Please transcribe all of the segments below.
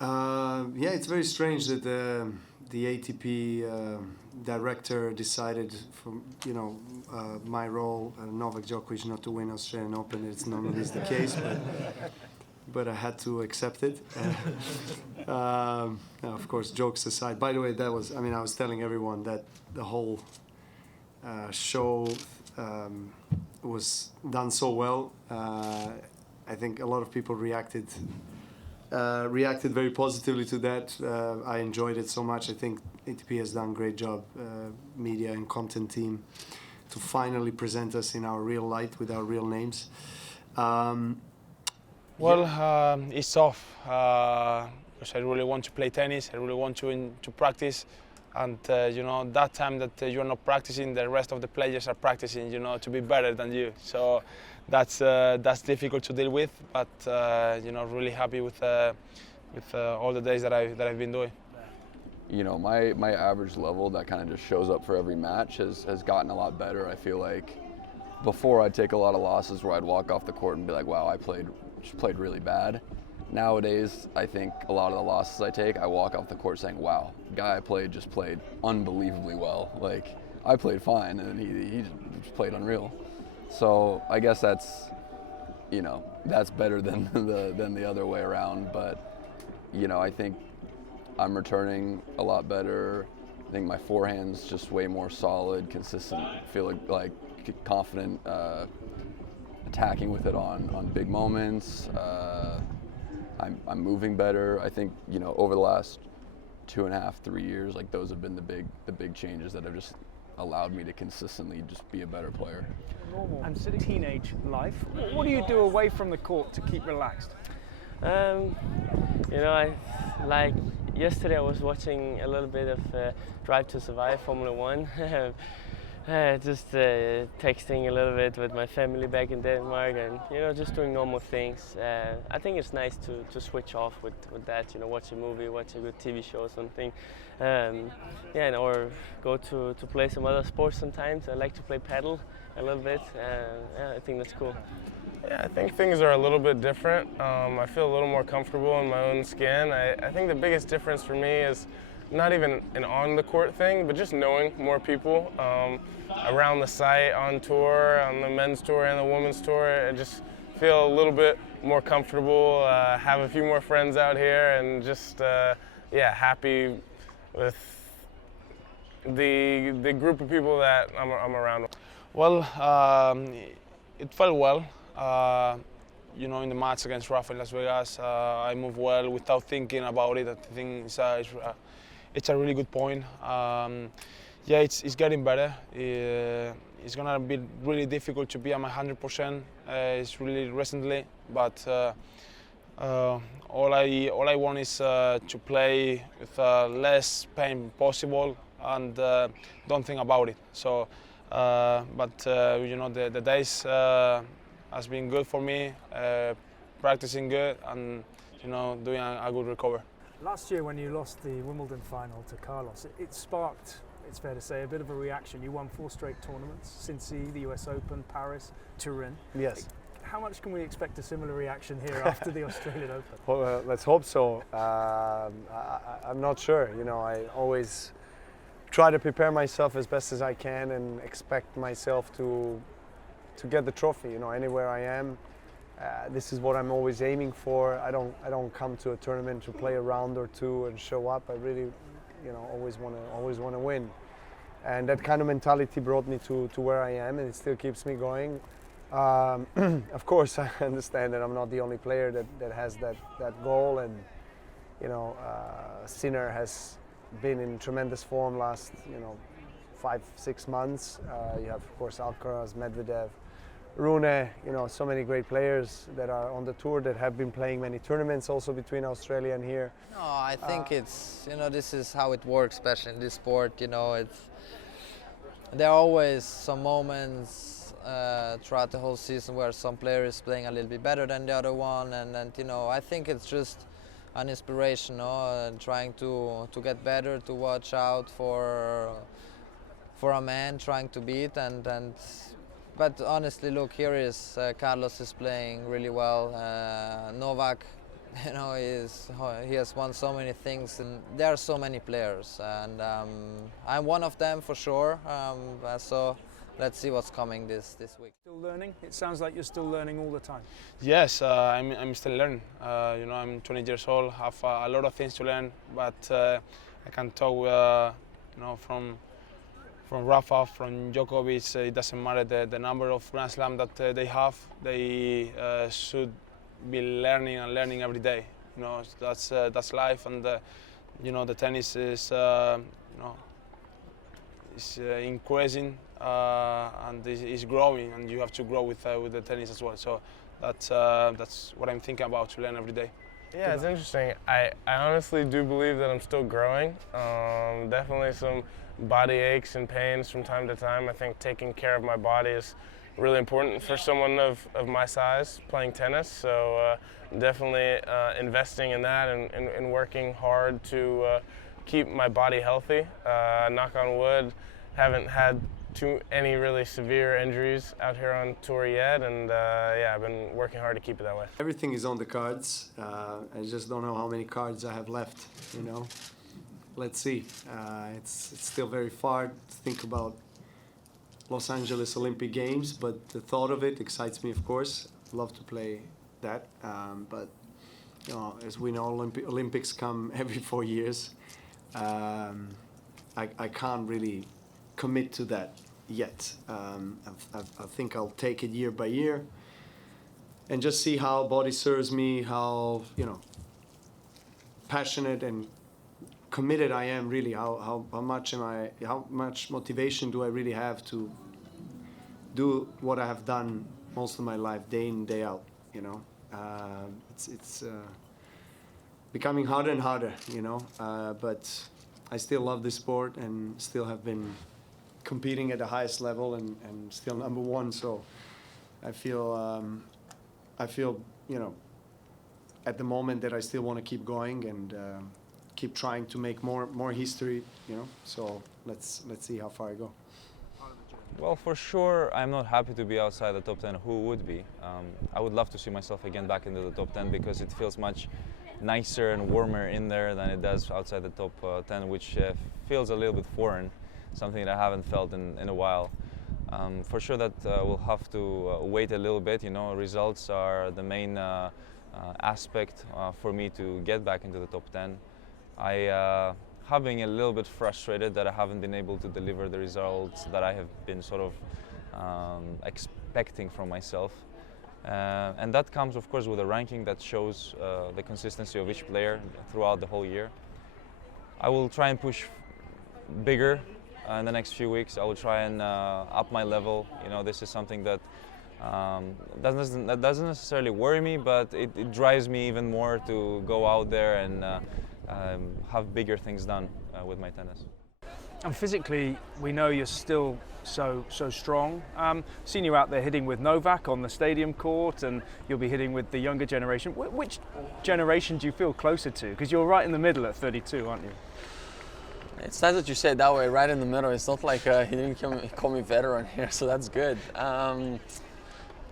Yeah, it's very strange that the ATP director decided for my role, Novak Djokovic, not to win Australian Open. It's not always the case, but I had to accept it. Now, of course, jokes aside. By the way, I was telling everyone that the whole show was done so well. I think a lot of people reacted very positively to that. I enjoyed it so much. I think ATP has done a great job, media and content team, to finally present us in our real light with our real names. It's tough because I really want to play tennis. I really want to practice, and that time that you're not practicing, the rest of the players are practicing. To be better than you. So that's difficult to deal with. But really happy with all the days that I've been doing. My average level that kind of just shows up for every match has gotten a lot better. I feel like before I'd take a lot of losses where I'd walk off the court and be like, wow, I played really bad. Nowadays, I think a lot of the losses I take, I walk off the court saying, wow, the guy I played just played unbelievably well. Like, I played fine and he just played unreal. So I guess that's better than the other way around. But I think I'm returning a lot better. I think my forehand's just way more solid, consistent. Feel like confident attacking with it on big moments. I'm moving better. I think over the last 2.5, 3 years, like those have been the big changes that have just allowed me to consistently just be a better player. Normal and teenage life. What do you do away from the court to keep relaxed? I like yesterday I was watching a little bit of Drive to Survive Formula One. Just texting a little bit with my family back in Denmark, and just doing normal things. I think it's nice to switch off with that. Watch a movie, watch a good TV show or something. Or go to play some other sports sometimes. I like to play paddle a little bit. I think that's cool. Yeah, I think things are a little bit different. I feel a little more comfortable in my own skin. I think the biggest difference for me is not even an on-the-court thing, but just knowing more people around the site, on tour, on the men's tour and the women's tour. I just feel a little bit more comfortable, have a few more friends out here, and just happy with the group of people that I'm around. Well, it felt well. In the match against Rafa in Las Vegas, I moved well without thinking about it. I think it's a really good point. It's getting better. It's gonna be really difficult to be at my 100%. It's really recently, but all I want is to play with less pain possible and don't think about it. So, the days has been good for me, practicing good and doing a good recovery. Last year when you lost the Wimbledon final to Carlos, it sparked, it's fair to say, a bit of a reaction. You won 4 straight tournaments, Cincy, the US Open, Paris, Turin. Yes. How much can we expect a similar reaction here after the Australian Open? Well, let's hope so. I'm not sure. I always try to prepare myself as best as I can and expect myself to get the trophy. Anywhere I am, this is what I'm always aiming for. I don't come to a tournament to play a round or two and show up. I really, always want to win, and that kind of mentality brought me to where I am, and it still keeps me going. Of course, I understand that I'm not the only player that has that goal, and Sinner has been in tremendous form last 5-6 months. You have, of course, Alcaraz, Medvedev, Rune, so many great players that are on the tour that have been playing many tournaments also between Australia and here. No, I think it's, this is how it works, especially in this sport. There are always some moments throughout the whole season where some player is playing a little bit better than the other one, and I think it's just an inspiration, and trying to get better, to watch out for a man trying to beat, but honestly, look, here is Carlos is playing really well. Novak You know, he has won so many things, and there are so many players, and I'm one of them for sure. So let's see what's coming this week. Still learning? It sounds like you're still learning all the time. Yes, I'm still learning. You know, I'm 20 years old, have a lot of things to learn, but I can talk, you know, from Rafa, from Djokovic. It doesn't matter the number of Grand Slam that they have. They should be learning and learning every day. You know, that's life, and you know, the tennis is you know, is increasing and is growing, and you have to grow with the tennis as well. So that's what I'm thinking about, to learn every day. Yeah, it's interesting. I honestly do believe that I'm still growing. Definitely some body aches and pains from time to time. I think taking care of my body is really important for someone of my size playing tennis. So definitely investing in that and working hard to keep my body healthy. Knock on wood, haven't had any really severe injuries out here on tour yet, and yeah, I've been working hard to keep it that way. Everything is on the cards. I just don't know how many cards I have left, you know. Let's see. It's still very far to think about Los Angeles Olympic Games, but the thought of it excites me, of course. Love to play that, but you know, as we know, Olympics come every 4 years. I can't really commit to that yet. I think I'll take it year by year and just see how body serves me, how, you know, passionate and committed I am really, how much motivation do I really have to do what I have done most of my life, day in, day out, you know. It's becoming harder and harder, you know, but I still love this sport and still have been competing at the highest level and still number one. So I feel, you know, at the moment that I still want to keep going and keep trying to make more history, you know. So let's see how far I go. Well, for sure, I'm not happy to be outside the top 10. Who would be? I would love to see myself again back into the top 10 because it feels much nicer and warmer in there than it does outside the top 10, which feels a little bit foreign, something that I haven't felt in a while. For sure that we'll have to wait a little bit. You know, results are the main aspect for me to get back into the top 10. I have been a little bit frustrated that I haven't been able to deliver the results that I have been sort of expecting from myself. And that comes, of course, with a ranking that shows the consistency of each player throughout the whole year. I will try and push bigger in the next few weeks. I will try and up my level. You know, this is something that doesn't necessarily worry me, but it drives me even more to go out there and have bigger things done with my tennis. And physically, we know you're still so strong. Seen you out there hitting with Novak on the stadium court, and you'll be hitting with the younger generation. Which generation do you feel closer to? Because you're right in the middle at 32, aren't you? It's nice that you say it that way, right in the middle. It's not like he didn't call me veteran here, so that's good.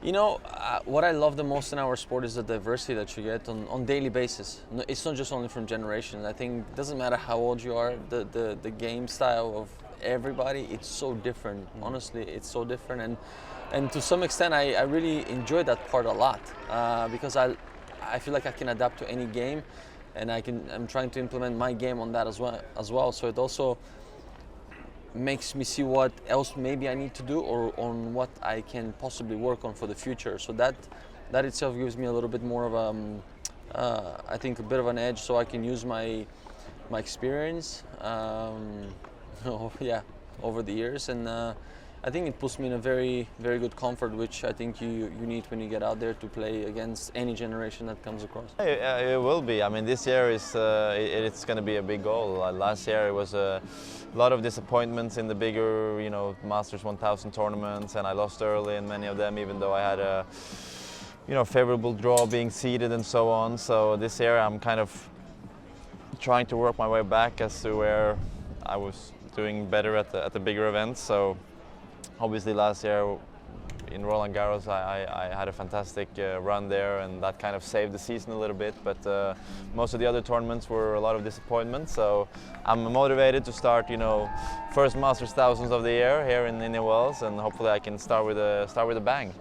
You know, what I love the most in our sport is the diversity that you get on daily basis. It's not just only from generations. I think it doesn't matter how old you are, the game style of everybody, it's so different. Honestly, it's so different. And to some extent, I really enjoy that part a lot because I feel like I can adapt to any game, and I'm trying to implement my game on that as well. So it also makes me see what else maybe I need to do or on what I can possibly work on for the future. So that itself gives me a little bit more of I think a bit of an edge, so I can use my experience yeah, over the years, and I think it puts me in a very, very good comfort, which I think you need when you get out there to play against any generation that comes across. It will be. I mean, this year it's going to be a big goal. Last year it was a lot of disappointments in the bigger, you know, Masters 1000 tournaments, and I lost early in many of them, even though I had a, you know, favorable draw, being seeded and so on. So this year I'm kind of trying to work my way back as to where I was doing better at the bigger events. So obviously last year in Roland Garros, I had a fantastic run there, and that kind of saved the season a little bit. But most of the other tournaments were a lot of disappointment. So I'm motivated to start, first Masters thousands of the year here in Indian Wells, and hopefully I can start with a bang.